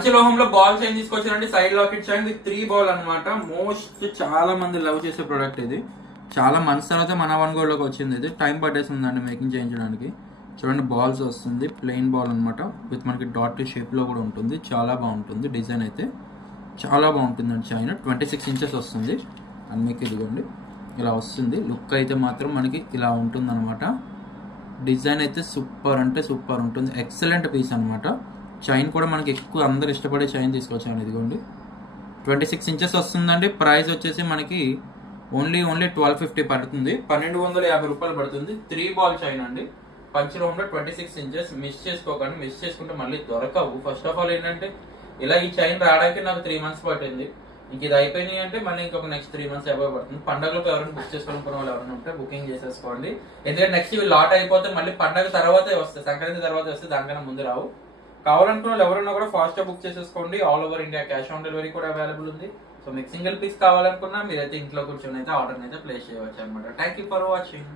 పంచలోహంలో ball chain తీసుకొచ్చారండి, side locket chain with 3 ball అనమాట. Most చాలా మంది లవ్ చేసే ప్రోడక్ట్ ఇది. చాలా మంత్స్ తర్వాత మన వన్ గోల్డ్ లోకి వచ్చింది. ఇది టైం పట్టేస్తుందండి మేకింగ్ చేయించడానికి. చూడండి బాల్స్ వస్తుంది, ప్లెయిన్ బాల్ అనమాట విత్ మనకి డాట్ షేప్ లో కూడా ఉంటుంది. చాలా బాగుంటుంది డిజైన్ అయితే, చాలా బాగుంటుందండి. చైన్ 26 ఇంచెస్ వస్తుంది అండ్ మీకు ఇదిగోండి ఇలా వస్తుంది. లుక్ అయితే మాత్రం మనకి ఇలా ఉంటుంది అనమాట. డిజైన్ అయితే సూపర్ అంటే సూపర్ ఉంటుంది, ఎక్సలెంట్ పీస్ అనమాట. చైన్ కూడా మనకి ఎక్కువ అందరు ఇష్టపడే చైన్ తీసుకొచ్చాను. ఇదిగోండి 26 ఇంచెస్ వస్తుందండి. ప్రైస్ వచ్చేసి మనకి ఓన్లీ 1250 పడుతుంది, 1250 రూపాయలు పడుతుంది. 3 బాల్ చైన్ అండి, పంచలోహంలో 26 ఇంచెస్. మిస్ చేసుకోకండి, మిస్ చేసుకుంటే మళ్ళీ దొరకవు. ఫస్ట్ ఆఫ్ ఆల్ ఏంటంటే ఇలా ఈ చైన్ రావడానికి నాకు 3 మంత్స్ పట్టింది. ఇంక ఇది అయిపోయినాయి అంటే మళ్ళీ ఇంకొక నెక్స్ట్ 3 మంత్స్ అయిపోయి పడుతుంది. పండుగలకు ఎవరైనా బుక్ చేసుకోవాలనుకున్న వాళ్ళు ఎవరైనా ఉంటే బుకింగ్ చేసేసుకోండి. ఎందుకంటే నెక్స్ట్ ఇవి లాట్ అయిపోతే మళ్ళీ పండుగ తర్వాతే వస్తాయి, సంక్రాంతి తర్వాత వస్తే దానికన్నా ముందు రావు. కావాలనుకున్న వాళ్ళు ఎవరైనా కూడా ఫాస్ట్ గా బుక్ చేసేసుకోండి. All over India cash on delivery కూడా అవైలబుల్ ఉంది. సో మీకు సింగిల్ పీస్ కావాలనుకున్నా మీరైతే ఇంట్లో కూర్చొని అయితే ఆర్డర్ అయితే ప్లేస్ చేయవచ్చు అనమాట. Thank you for watching.